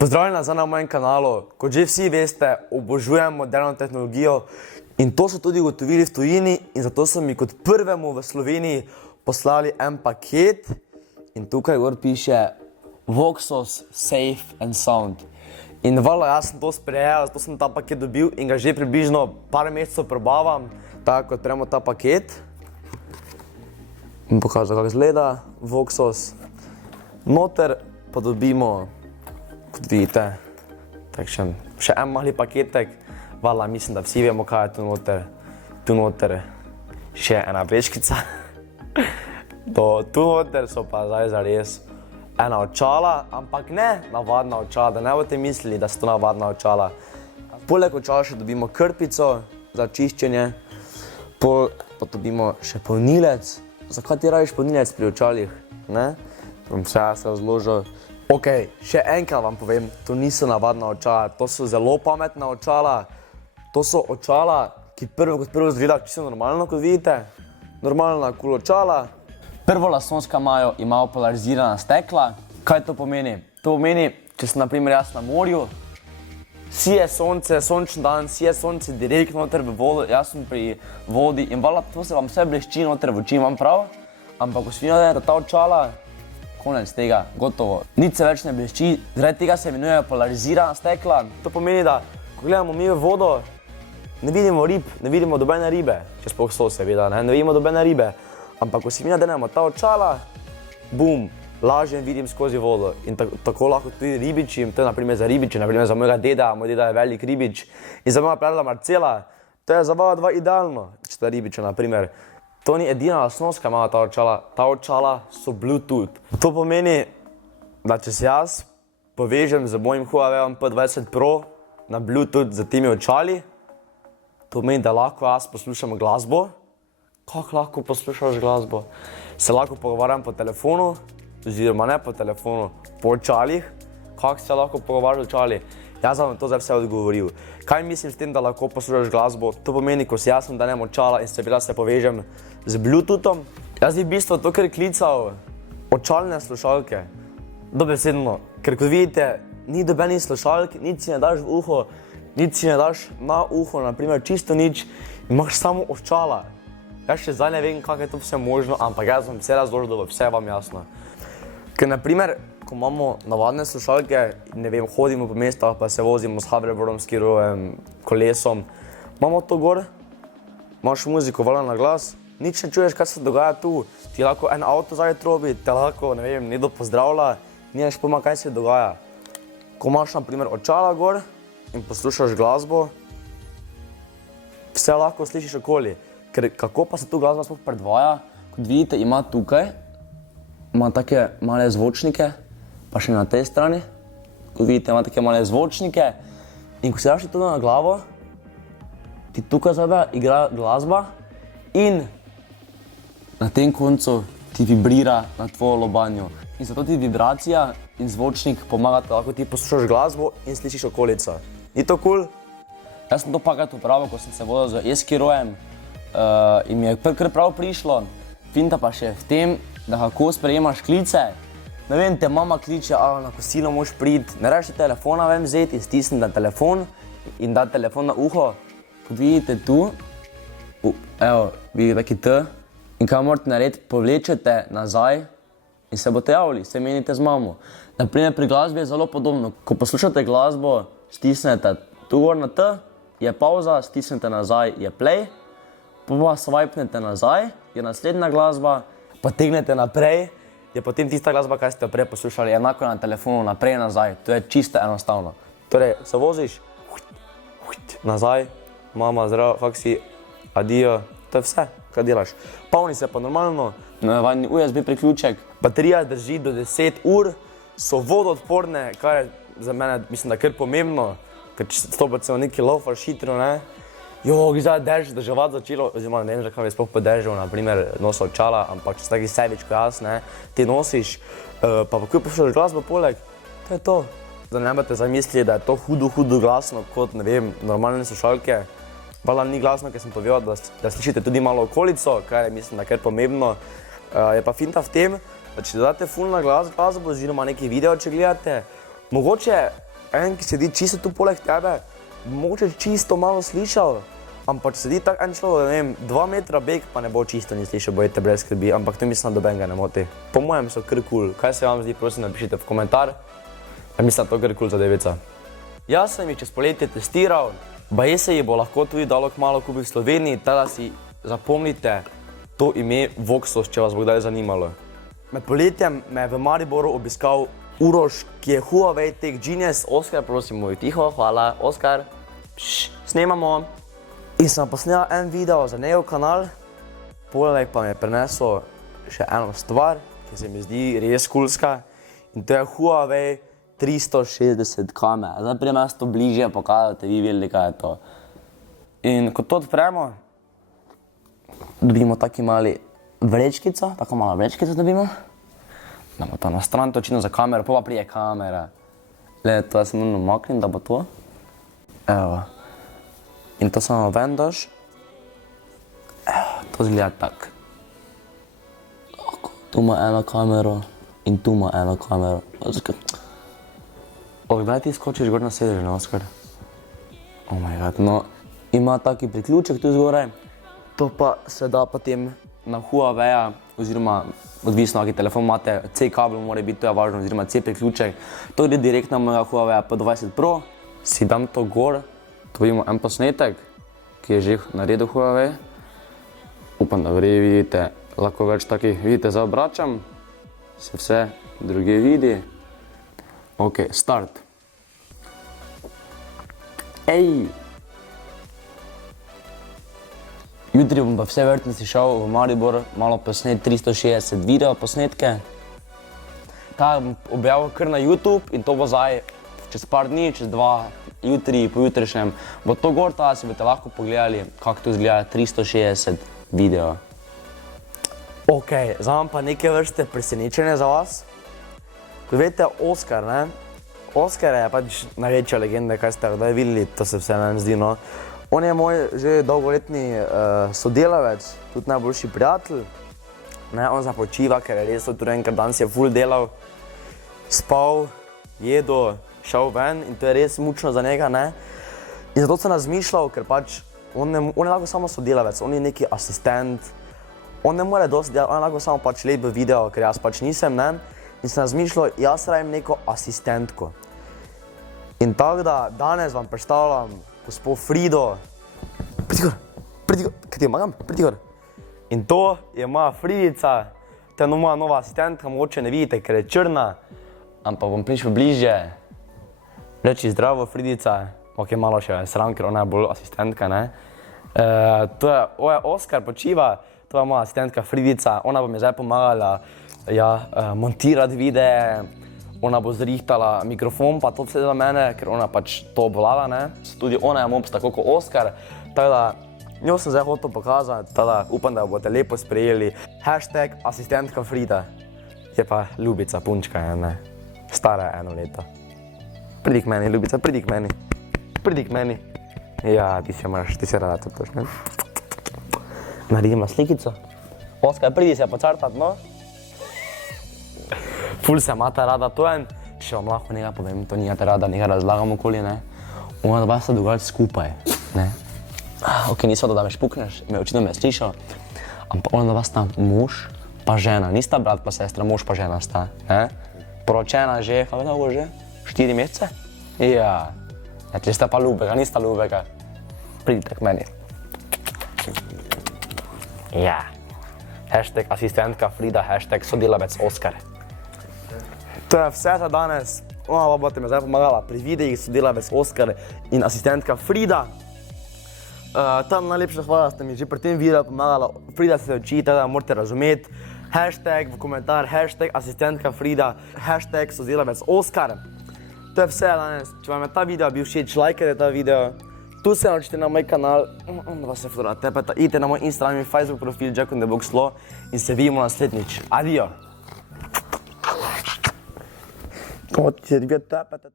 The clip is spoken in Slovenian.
Pozdravljeni nazaj na mojem kanalu. Kot že vsi veste, obožujem moderno tehnologijo in to so tudi ugotovili v tujini in zato so mi kot prvemu v Sloveniji poslali en paket in tukaj gor piše Voxos Safe and Sound. In vala, jaz sem to sprejel, zato sem ta paket dobil in ga že približno par mesecev probavam. Tako, odpremo ta paket in pokažem, kako izgleda Voxos. Noter pa dobimo, kot vidite, takšen še en mali paketek. Vala, mislim, da vsi vemo, kaj je tu noter. Tu noter še ena večkica. Tu noter so pa zdaj zares ena očala, ampak ne navadna očala, da ne boste mislili, da so to navadna očala. Poleg očala še dobimo krpico za čiščenje, pa dobimo še polnilec. Zakaj ti rabiš polnilec pri očalih? Ne? Bom vse jaz razložil. Ok, še enkrat vam povem, to niso navadna očala, to so zelo pametna očala. To so očala, ki kot prvo izgleda čisto normalno, kot vidite. Normalna kul očala. Prvolasonska imajo polarizirana stekla. Kaj to pomeni? To pomeni, če sem na primer jaz na morju, sije sonce, sončen dan, sije sonce direktno noter v vodo, jaz sem pri vodi in vala, to se vam vse blešči noter v oči, imam prav, ampak ko svinja da ta očala, konec tega, gotovo. Nič se več ne blešči, zaradi tega se imenujejo polarizirana stekla. To pomeni, da ko gledamo mi v vodo, ne vidimo rib, ne vidimo dobene ribe, če sploh so seveda, ne vidimo dobene ribe. Ampak ko si mi nadenemo ta očala, bum, lažje vidim skozi vodo. In tako lahko tudi ribiči, to je naprimer za ribiče, naprimer za mojega deda, moj deda je velik ribič. In za moja prijatelja Marcela, to je za vama dva idealno, če sta ribiča naprimer. To ni edina lastnost, kaj ima ta očala. Ta očala so Bluetooth. To pomeni, da če se jaz povežem z mojim Huawei P20 Pro na Bluetooth z temi očali, to pomeni, da lahko jaz poslušam glasbo. Kako lahko poslušaš glasbo? Se lahko pogovarjam po telefonu, oziroma ne po telefonu, po očalih. Kako se lahko pogovarjaš očali? Jaz vam to zdaj vse odgovoril. Kaj mislim s tem, da lahko poslušaš glasbo? To pomeni, ko si jaz danem očala in seveda se povežem z Bluetoothom. Jaz bi v bistvu to kar klical očalne slušalke. Dobesedno, ker kot vidite, ni dobenih slušalk, nič si ne daš v uho, nič si ne daš na uho, naprimer čisto nič, imaš samo očala. Jaz še zdaj ne vem, kako je to vse možno, ampak jaz vam vse razložil, da bo vse vam jasno. Ker naprimer, ko imamo navadne slušalke, ne vem, hodimo po mestah, pa se vozimo s hoverboardom, skirojem, kolesom, imamo to gor, imaš muziko vala na glas, nič ne čuješ, kaj se dogaja tu. Ti lahko en avto zdaj trobi, te lahko, ne vem, nekdo pozdravlja, nimaš pojma, kaj se dogaja. Ko imaš naprimer očala gor in poslušaš glasbo, vse lahko slišiš okoli. Ker kako pa se tu glasba sploh predvaja, kot vidite, ima tukaj, ima take male zvočnike, pa še na tej strani, kot vidite, ima take male zvočnike in ko se daš to na glavo, ti tukaj zadaj igra glasba in na tem koncu ti vibrira na tvojo lobanjo. In zato ti vibracija in zvočnik pomagata, lahko ti poslušaš glasbo in slišiš okolico. Ni to kul? Jaz sem to pakrat upravil, ko sem se vodil z e-skirojem, in mi je kar prav prišlo. Finta pa še v tem, da kako sprejemaš klice. Ne vem, te mama kliče, ali na kosilo moš priti, ne rabiš telefona ven vzeti in stisniti na telefon in dati telefon na uho. Kot vidite tu, evo, vidite taki T, in kaj morate narediti, povlečete nazaj in se boste javili, se menite z mamo. Naprimer, pri glasbi je zelo podobno. Ko poslušate glasbo, stisnete tu gor na T, je pauza, stisnete nazaj, je play. Pa swipnete nazaj, je naslednja glasba, potegnete naprej, je potem tista glasba, kaj ste prej poslušali, enako na telefonu, naprej nazaj. To je čisto enostavno. Torej, se voziš, nazaj, mama, zdrav, kak si, adijo, to je vse, kaj delaš. Polni se pa normalno, navadni USB priključek, baterija drži do 10 ur, so vodoodporne, kar je za mene, mislim, da kar pomembno, ker če stopite v neki laufaš hitro, ne. Zdaj deževati začelo, oziroma ne vem, zakaj bi sploh podežal, naprimer nosil očala, ampak če si taki sebič kot jaz, ne, ti nosiš, pa ko poslušaš glasbo poleg, to je to. Zdaj ne boste zamislili, da je to hudo glasno kot, ne vem, normalne slušalke. Vala ni glasno, ker sem povedal, da slišite tudi malo okolico, kar je mislim, da kar pomembno. Je pa finta v tem, da če dodate ful na glasbo oziroma neki video, če gledate, mogoče en, ki sedi čisto tu poleg tebe, mogoče čisto malo slišal, ampak če sedi tak en človek, ne vem, 2 metra beg, pa ne bo čisto ni slišal, bojte brez skrbi, ampak to mislim, da dobenega ne moti. Po mojem so kar cool. Kaj se vam zdi, prosim, napišite v komentar. Ja, mislim, to kar cool zadevica. Jaz sem jih čez poletje testiral, baje se jih bo lahko tudi dalo kmalu kupiti v Sloveniji, teda si zapomnite to ime Voxos, če vas bo kdaj zanimalo. Med poletjem me je v Mariboru obiskal Uroš, ki je Huawei Tech Genius. Oskar, prosim, moj tiho, hvala. Oskar, snemamo. In sem posnel en video za njegov kanal, poleg pa mi je prinesel še eno stvar, ki se mi zdi res kulska. In to je Huawei 360 kamer. Zdaj prijem jaz to bližje pokazal, da vi videli, kaj je to. In ko to odpremo, dobimo taki mali vrečkico, tako malo vrečkico dobimo. Damo to na stran, točino za kamero, pa prije kamera. Glede, to jaz sem namaknim, da bo to. Evo. In to samo ven daš. Evo, to izgleda tak. Tu ima eno kamero in tu ima eno kamero. Kdaj ti skočiš gor na sedež, ne, Oskar? Oh my god, no. Ima taki priključek tu zgoraj. To pa se da potem na Huawei-a, oziroma odvisno, kaki telefon imate, C-kabel mora biti, to je važno, oziroma C-priključek. To gre direktno na mojega Huawei-a P20 Pro. Si dam to gor, tu vidimo en posnetek, ki je že naredil Huawei. Upam, da vidite, lahko več takih, vidite, zdaj obračam, se vse druge vidi. Ok, start. Ej! Jutri bom pa vse verjetnosti šel v Maribor, malo posnet 360 video posnetke. Ta bom objavil kar na YouTube in to bo zdaj čez par dni, čez 2, jutri, pojutrišnjem. Bo to gor, da si boste lahko pogledali, kako to izgleda 360 video. Ok, zdaj imam pa neke vrste presenečenje za vas. Ko veste, Oskar, ne? Oskar je pač največja legenda, kaj ste kdaj videli, to se vse nam zdi, no. On je moj že dolgoletni sodelavec, tudi najboljši prijatelj. On zdaj počiva, ker je res utrujen, ker danes je ful delal, spal, jedel, šel ven in to je res mučno za njega, ne. In zato sem razmišljal, ker pač on je lahko samo sodelavec, on je neki asistent. On ne more dosti delati, on je lahko samo pač lep video, ker jaz pač nisem, ne. In sem razmišljal, jaz rabim neko asistentko. In tako da danes vam predstavljam gospod Frido. Pridi gor, kaj ti pomagam? Pridi gor. In to je moja Fridica, to je moja nova asistentka, mogoče ne vidite, ker je črna, ampak bom prišel bližje. Reči zdravo, Fridica. Ok, malo še sram, ker ona je bolj asistentka, ne. To je Oskar, počiva, to je moja asistentka Fridica, ona bo mi zdaj pomagala montirati videe. Ona bo zrihtala mikrofon, pa to vse za mene, ker ona pač to obvlada, ne. Tudi ona je mops tako kot Oskar, tako da njo sem zdaj hotel pokazati, tako da upam, da boste lepo sprejeli. Hashtag asistentka Frida. Je pa ljubica, punčka je, ne. Stara je 1 leto. Pridi k meni, ljubica, pridi k meni. Pridi k meni. Ja, ti se rada toč, ne. Naredimo slikico. Oskar, pridi se pocartat, no. Ful se imate rada, to je, če vam lahko nekaj povem, to nijate rada, nekaj razlagam okoli, ne. Ona dva sta dogajati skupaj, ne. Ok, nisva da me špukneš, očitno me je slišal, ampak ona dva sta mož pa žena, nista brat pa sestra, mož pa žena sta, ne. Poročena že, kako dolgo že? 4 mesece? Ja. Če sta pa ljubega, nista ljubega. Pridite k meni. Ja. Hashtag asistentka Frida, hashtag sodelavec Oskar. To je vse za danes. Ona bote me zdaj pomagala pri videih, sodelavec Oskar in asistentka Frida. Tam najlepša hvala, da ste mi že pri tem videu pomagala. Frida se uči, da morate razumeti. Hashtag v komentar, hashtag asistentka Frida, hashtag sodelavec Oskar. To je vse danes. Če vam je ta video bil všeč, lajkajte ta video. Tu se naročite na moj kanal, da vas se fotografira tepeta, idite na moj Instagram in Facebook profil Jack in the Box Law in se vidimo naslednjič. Adijo! Kot će biti tepeta.